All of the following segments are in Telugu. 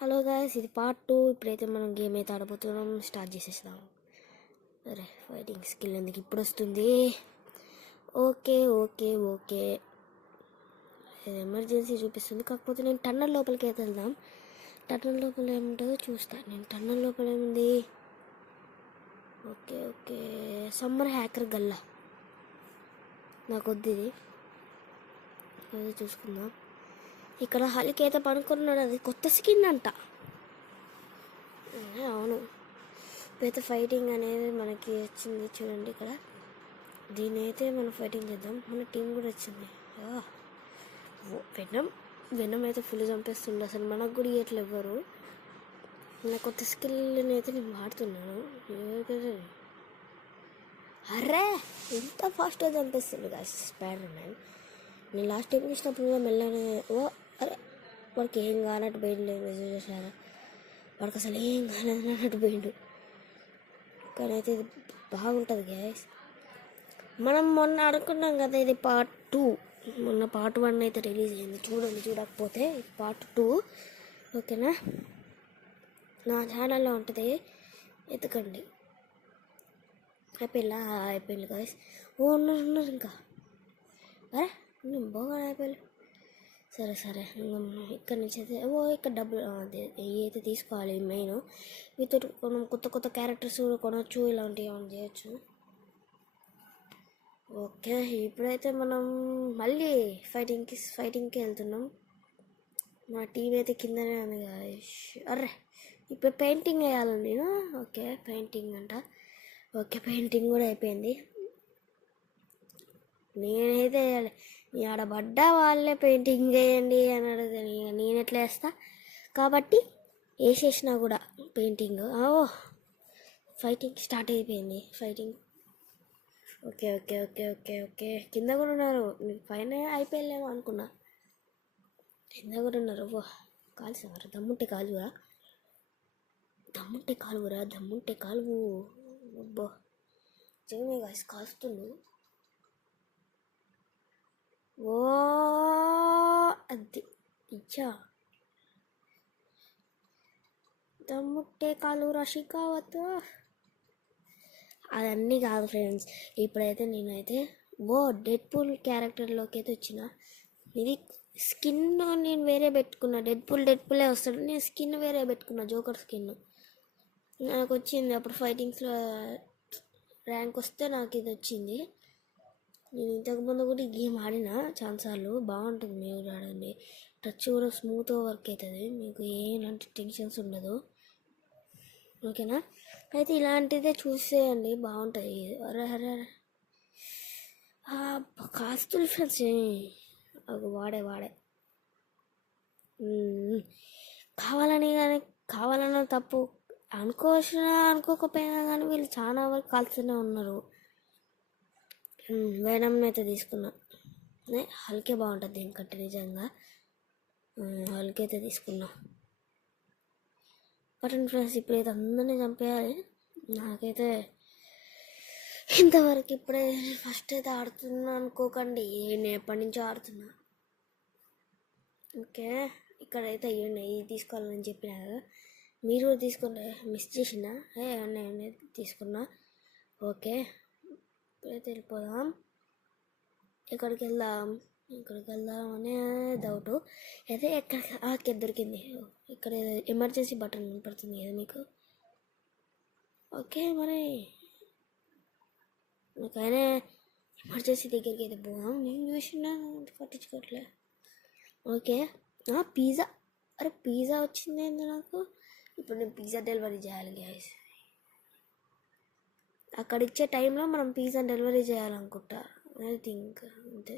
హలో గాయస్, ఇది పార్ట్ 2. ఇప్పుడైతే మనం గేమ్ అయితే ఆడబోతున్నాం. స్టార్ట్ చేసేస్తాం. అరే ఫైటింగ్ స్కిల్ ఎందుకు ఇప్పుడు వస్తుంది? ఓకే ఓకే ఓకే, ఎమర్జెన్సీ చూపిస్తుంది. కాకపోతే నేను టన్నల్ లోపలికి అయితే వెళ్దాం. టన్నల్ లోపల ఏముంటుందో చూస్తాను. నేను టన్నల్ లోపల ఏముంది? Okay okay, summer hacker Galla నాకు వద్దు. ఇది చూసుకుందాం. ఇక్కడ హల్కి అయితే పనుకున్నాడు. అది కొత్త స్కిన్ అంట. అవును, ఇప్పుడైతే ఫైటింగ్ అనేది మనకి వచ్చింది చూడండి. ఇక్కడ దీని అయితే మనం ఫైటింగ్ చేద్దాం. మన టీం కూడా వచ్చింది. వెనం అయితే ఫుల్ చంపేస్తుండే. అసలు మనకు కూడా ఇట్లా ఎవ్వరు. నా కొత్త స్కిల్ని అయితే నేను వాడుతున్నాను. అరే ఎంత ఫాస్ట్గా చంపేస్తుంది గాయస్ స్పైడర్ మ్యాన్. నేను లాస్ట్ టైం చూసినప్పుడు మెల్లనే అరే వాడికి ఏం కానట్టు పోయిండు. చూసారా, వాడికి అసలు ఏం కానట్టు పోయిండు. కానీ అయితే ఇది బాగుంటుంది గ్యాస్. మనం మొన్న అనుకున్నాం కదా, ఇది పార్ట్ 2. మొన్న పార్ట్ 1 అయితే రిలీజ్ అయింది. చూడండి, చూడకపోతే పార్ట్ 2 ఓకేనా. నా ఛానల్లో ఉంటుంది, ఎత్తుకండి. అయిపోయింది గాయస్. ఉన్నారు ఇంకా. అరే బాగా అయిపోయాలి. సరే ఇక్కడ నుంచి అయితే ఇక్కడ డబ్బులు అయితే తీసుకోవాలి. మెయిన్ వీటితో మనం కొత్త క్యారెక్టర్స్ కూడా కొనవచ్చు. ఇలాంటివి ఏమైనా చేయొచ్చు. ఓకే, ఇప్పుడైతే మనం మళ్ళీ ఫైటింగ్కి వెళ్తున్నాం. మా టీం అయితే కిందనే ఉంది కదా. అర్రే ఇప్పుడు పెయింటింగ్ వేయాలి నేను. ఓకే పెయింటింగ్ అంట. ఓకే పెయింటింగ్ కూడా అయిపోయింది. నేనైతే నీ ఆడబడ్డా వాళ్ళే పెయింటింగ్ వేయండి అని అడుగుతాను. నేను ఎట్లా వేస్తా కాబట్టి వేసేసినా కూడా పెయింటింగ్. ఫైటింగ్ స్టార్ట్ అయిపోయింది. ఫైటింగ్ ఓకే కింద కూడా ఉన్నారు. పైన అయిపోయలేమో అనుకున్నా, కింద కూడా ఉన్నారు. కాల్సేవారు. దమ్ముంటే కాలువురా. అబ్బో చెవి కాసి కాస్తుంది. అది ఇచ్చా దమ్ముట్టే కాలువురా షికావత్. అదన్నీ కాదు ఫ్రెండ్స్. ఇప్పుడైతే నేనైతే డెడ్పూల్ క్యారెక్టర్లోకి అయితే వచ్చిన. ఇది స్కిన్ నేను వేరే పెట్టుకున్నా. డెడ్పూలే వస్తాడు. నేను స్కిన్ వేరే పెట్టుకున్నా, జోకర్ స్కిన్ నాకు వచ్చింది. అప్పుడు ఫైటింగ్స్లో ర్యాంక్ వస్తే నాకు ఇది వచ్చింది. నేను ఇంతకుముందు కూడా ఈ గేమ్ ఆడిన చాలాసార్లు. బాగుంటుంది, మీరు కూడా ఆడండి. టచ్ కూడా స్మూత్గా వర్క్ అవుతుంది. మీకు ఎలాంటి టెన్షన్స్ ఉండదు. ఓకేనా. అయితే ఇలాంటిదే చూసేయండి, బాగుంటుంది. అరే కాస్తులు ఫ్రెండ్స్. అది వాడే కావాలన్నా తప్పు అనుకోకపోయినా కానీ వీళ్ళు చాలా వరకు కాల్స్తూనే ఉన్నారు. వేనమ్ని అయితే తీసుకున్నా. హల్కే బాగుంటుంది దీనికంటే నిజంగా. హల్కే అయితే తీసుకున్నా. బటన్ ఫ్రెండ్స్ ఇప్పుడైతే అందరినీ చంపేయాలి. నాకైతే ఇంతవరకు ఇప్పుడే ఫస్ట్ అయితే ఆడుతున్నా అనుకోకండి, నేను ఎప్పటి నుంచో ఆడుతున్నా. ఓకే, ఇక్కడైతే ఇవ్వండి, ఇది తీసుకోవాలని చెప్పినా కదా, మీరు కూడా తీసుకుంటే మిస్ చేసినా అన్నీ తీసుకున్నా. ఓకే ఇప్పుడైతే వెళ్ళిపోదాం. ఎక్కడికి వెళ్దాం అనే డౌట్ అయితే. ఎక్కడికి దొరికింది. ఇక్కడ ఎమర్జెన్సీ బటన్ పడుతుంది కదా మీకు. ఓకే మరి నాకైనా ఎమర్జెన్సీ దగ్గరికి అయితే పోదాం. నేను చూసినా పట్టించుకోవట్లే. Okay pizza. అరే పిజ్జా వచ్చింది ఏంది నాకు. ఇప్పుడు నేను పిజ్జా డెలివరీ చేయాలి గ్యాస్. అక్కడ ఇచ్చే టైంలో మనం పిజ్జా డెలివరీ చేయాలనుకుంటా. ఐ థింక్ అంతే.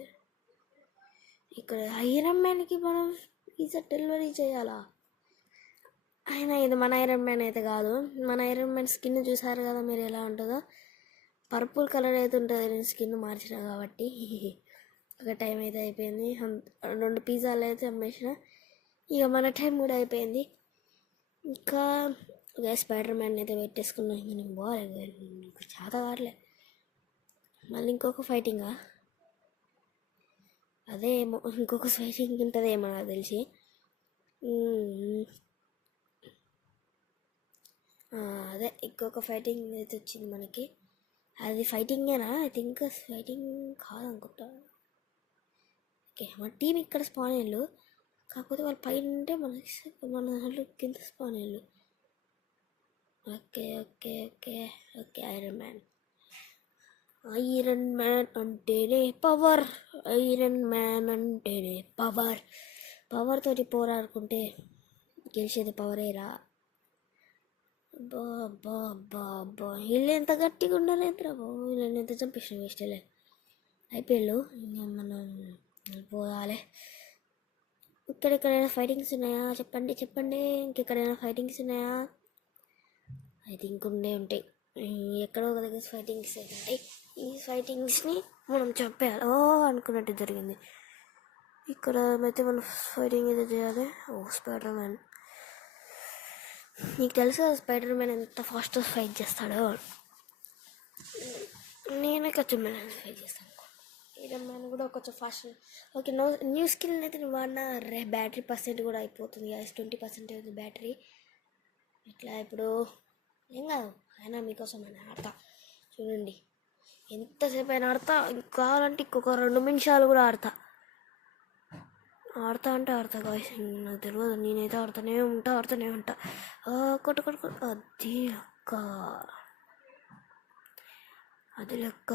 ఇక్కడ ఐరన్ మ్యాన్కి మనం పిజ్జా డెలివరీ చేయాలా? అయినా ఇది మన ఐరన్ మ్యాన్ అయితే కాదు. మన ఐరన్ మ్యాన్ స్కిన్ చూసారు కదా మీరు, ఎలా ఉంటుందో. పర్పుల్ కలర్ అయితే ఉంటుంది. నేను స్కిన్ మార్చిన కాబట్టి. ఒక టైం అయితే అయిపోయింది. 2 పిజ్జాలు అయితే అమ్మేసిన. ఇక మన టైం కూడా అయిపోయింది. ఇంకా స్పైడర్ మ్యాన్ అయితే పెట్టేసుకున్నా. ఇంక నేను బాగాలేదు, చాలా కావట్లే. మళ్ళీ ఇంకొక ఫైటింగా అదేమో, ఇంకొక ఫైటింగ్ ఉంటుందేమో నాకు తెలిసి. ఇంకొక ఫైటింగ్ అయితే వచ్చింది మనకి. అది ఫైటింగేనా? ఐ థింక్ ఫైటింగ్ కాదనుకుంటా. ఓకే, మన టీం ఇక్కడ స్పాన్ అయ్యారు, కాకపోతే వాళ్ళు పైన ఉంటే మన వాళ్ళు కింద స్పాన్ అయ్యారు. Okay okay okay okay. Iron man అంటేనే పవర్. ఐరన్ మ్యాన్ అంటేనే పవర్. పవర్ తోటి పోరాడుకుంటే గెలిచేది పవరేరా. అబ్బా అబ్బా అబ్బా అబ్బా, వీళ్ళు ఎంత గట్టిగా ఉండలేదురా బాబు. వీళ్ళని ఎంత చంపేసిన వేస్టలే. అయిపోయాళ్ళు, ఇంకా మనం పోవాలి. ఇక్కడెక్కడైనా ఫైటింగ్స్ ఉన్నాయా చెప్పండి చెప్పండి. ఇంకెక్కడైనా ఫైటింగ్స్ ఉన్నాయా? ఐ థింక్ ఉంటాయి. ఎక్కడో ఒక దగ్గర ఫైటింగ్స్ అయితే ఉంటాయి. ఈ ఫైటింగ్స్ని మనం చంపేయాలి. అనుకున్నట్టు జరిగింది. ఇక్కడ అయితే మనం ఫైటింగ్ అయితే చేయాలి. స్పైడర్ మ్యాన్, నీకు తెలుసు కదా స్పైడర్ మ్యాన్ ఎంత ఫాస్ట్గా ఫైట్ చేస్తాడో. నేను కొంచెం ఫైట్ చేస్తాను. ఐరన్ మ్యాన్ కూడా కొంచెం ఫాస్ట్. ఓకే, న్యూ స్కిల్ అయితే నేను వాడినా బ్యాటరీ పర్సెంట్ కూడా అయిపోతుంది. 20% ఉంది బ్యాటరీ. ఇట్లా ఇప్పుడు ఏం కాదు, అయినా మీకోసం అయినా ఆడతా. చూడండి ఎంతసేపు అయినా ఆడతా. కావాలంటే ఇంకొక 2 నిమిషాలు కూడా ఆడతా అంటే ఆడతా గాయస్. నాకు తెలియదు, నేనైతే ఆడుతూనే ఉంటా. కొట్టు. అది లెక్క.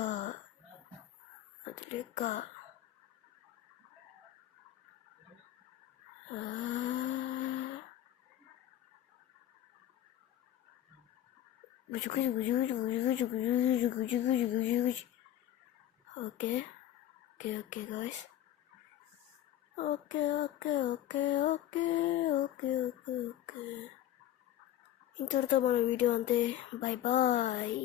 Okay guys. ఓకే. ఇంతటితో మన వీడియో అంతే. బాయ్.